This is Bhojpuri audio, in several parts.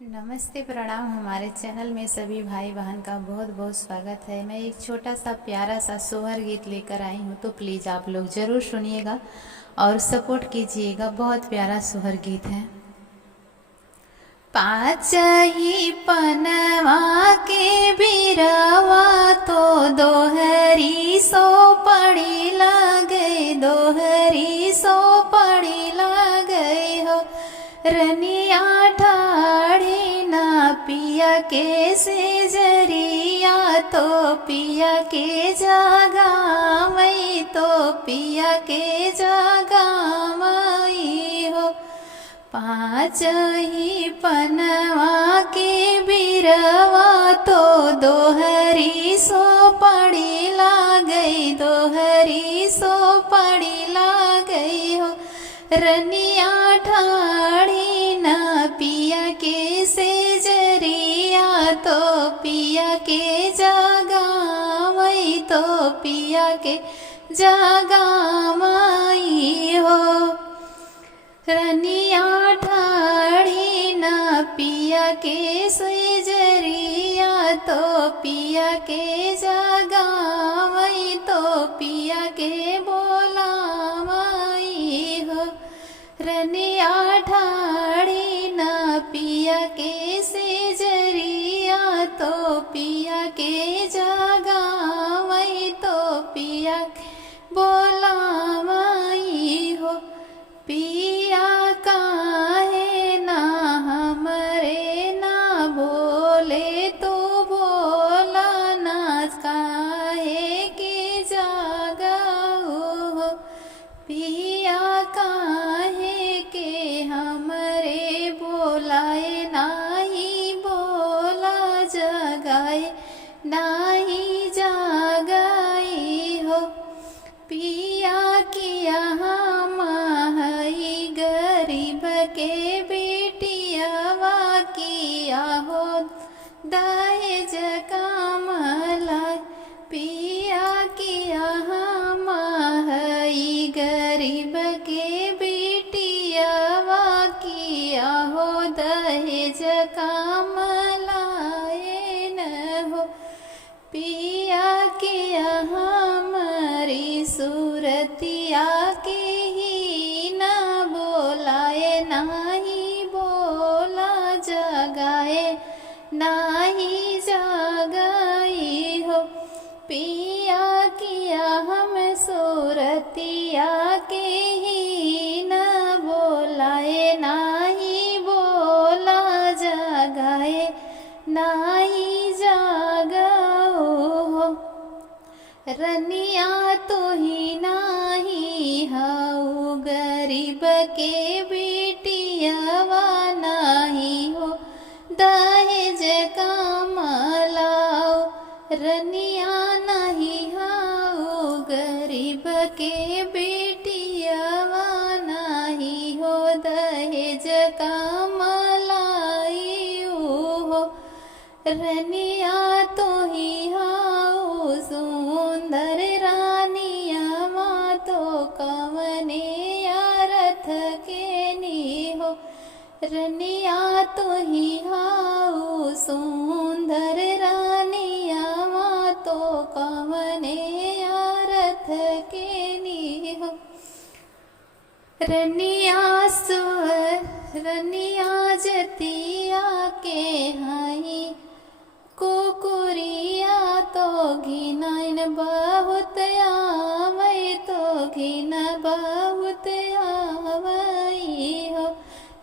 नमस्ते, प्रणाम। हमारे चैनल में सभी भाई बहन का बहुत बहुत स्वागत है। मैं एक छोटा सा प्यारा सा सोहर गीत लेकर आई हूँ, तो प्लीज़ आप लोग ज़रूर सुनिएगा और सपोर्ट कीजिएगा। बहुत प्यारा सोहर गीत है। पाँच ही पनवा के बिरवा तो दोहरी सो पड़ी लगे, दोहरी सो पड़ी लगे हो। रनिया ठाड़ी ना पिया के से जरिया, तो पिया के जागा मई, तो पिया के जागा मई हो। पाँच ही पनवा के बिरवा तो दोहरी सो पड़ी ला गई, दोहरी सो पड़ी ला गई हो। रनिया ठाड़ी ना पिया के से जरिया, तो पिया के जागा मई, तो पिया के जागा मई हो। रनिया ठाड़ी ना पिया के से जरिया, तो पिया के जागा मई, तो पिया के बोला मई हो। रनिया ठाड़ी ना पिया के से जरिया, तो पिया के जागा मई, तो पिया के बोला मई हो। पिया काहे ना हमरे ना बोले, तो बोला ना काहे के जागा हो। पिया काहे के हमरे बोलाए, नाही बोला जगाए, नाही जागाई हो। पिया किया माही गरीब के बेटियावा, किया हो दहेज कामलाय। पिया किया माही गरीब के बेटियावा, किया हो दहेज कामलाए न हो। पिया किया हमारी सूरतिया के ही न बोलाए, नाही बोला जगाए, नाही जगाई हो। पिया किया हम सूरतिया के ही न बोलाए, नाही बोला जगाए, नाही जागाओ हो। रनिया तो ही नाही हाउ गरीब के बेटियावा, नाही हो दहेज कामलाओ। रनिया नहीं हाउ गरीब के बेटियावा, नाही हो दहेज कामलाई हो। रनिया तो ही हाउ सुंदर रानिया, माँ तो कवने रथ के नी हो। रनिया तो ही हाउ सुंदर रानिया, माँ तो कवने रथ के नी हो। रनिया सुअर रनिया जतिया के हाई, कुकुरिया तो घिनैन बहुत आवै, तो घिन बहुत आवै हो।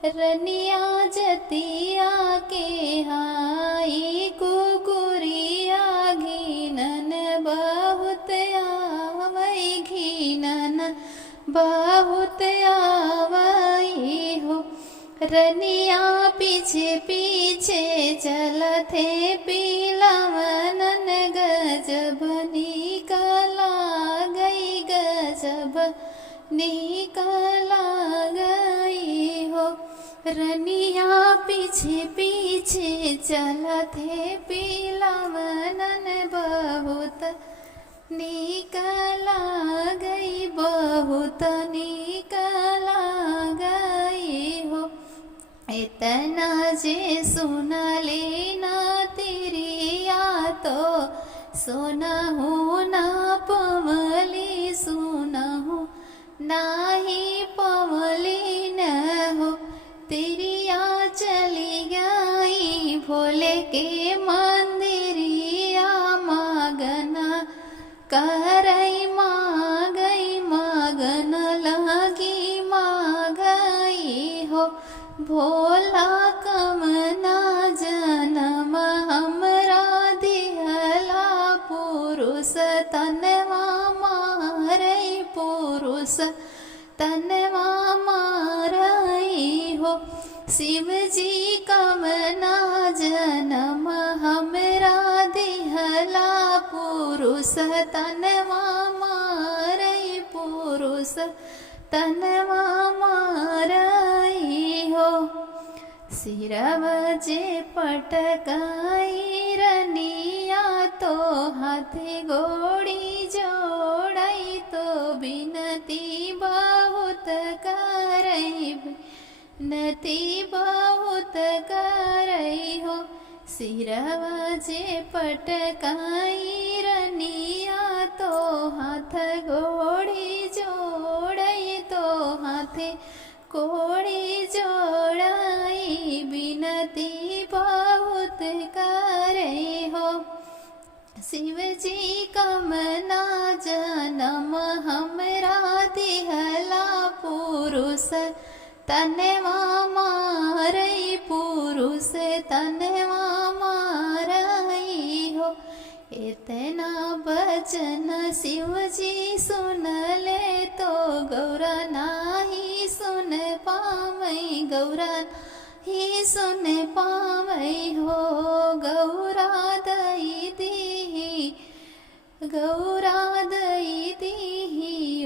रनिया जतिया के हाई, कुकुरिया घिनन बहुत आवै, घिनन बहुत आवै हो। रनिया पीछे पीछे चलथे पिलवनन, गजब निकला गई, गजब निकला गई हो। रनिया पीछे पीछे चलथे पिलवनन, बहुत निकला गई, बहुत निकला गई हो। इतना जे सुन लेना तिरिया तो सुनहु ना पवली सुनहु नाही पवली न हो। तिरिया चली गई भोले के मंदिरिया मागना करई मागन लगी मागई हो। भोला कमना जन्म हमरा दिहला पुरुष तनवा मारई पुरुष तनवा मारई हो। शिव जी कमना जन्म हमरा दिहला पुरुष तनवा मारई पुरुष तनवा मारई हो। सिरव जे पटकाई रनिया तो हाथी गोड़ी जोड़ई तो बिनती बहुत करई बिनती बहुत करई हो। सिरव जे पटकाई रनिया तो हाथ गोड़ी जोड़ई तो हाथे कोड़ी जोड़ाई बिनती बहुत करई हो। शिव जी कमना जन्म हमरा दिहला पुरुष तनवा मारई पुरुष तनवा मारई हो। इतना बचन शिव जी सुन ले तो गौरा नाही सुन पावई गौरा ही सुन पावई हो। गौरा दई दी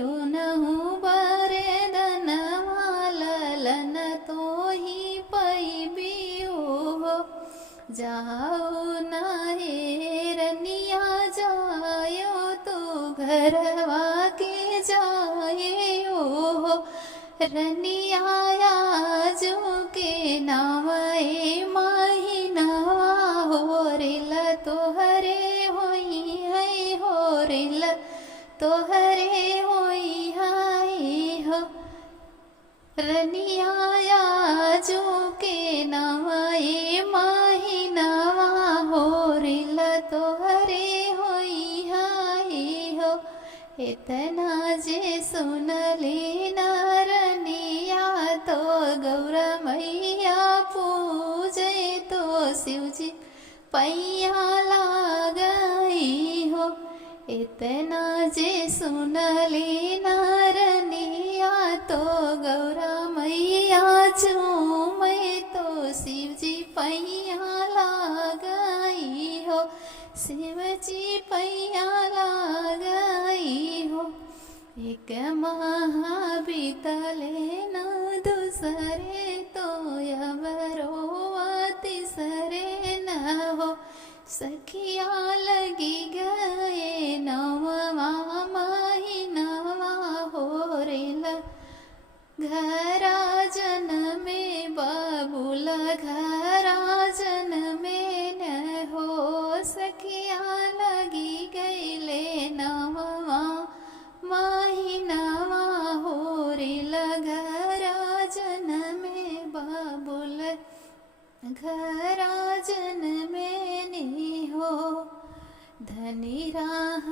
ओनहु बरदन वालन तो ही पैबी हो। जाओ नाहे रनिया जायो तो घरवा के जायो हो। रनिया जो के नावे महीनावा हो रेल तोहरे होई है हो रेल तोहरे होई है हो। रनिया जो के नावे महीनावा हो रेल तोहरे होई है हो। इतना जे सुन लेना रनिया तो गौरा मैया पूजे तो शिवजी पैया लागई हो। इतना जे सुन लेना रनिया तो गौरा मैया चूमे तो शिवजी पैया लागई हो। शिवजी पैया लागई हो। एक माह बीतले न दूसरे तो यवरो तीसरे न हो। सखिया लगी गए नववा महीनावा हो रेल घरा जन में बाबूला घरा जन में न हो। सखिया लगी गईले नववा महीनावा हो रेल घरा जन में बाबूल घरा जन में नी हो। धनी राह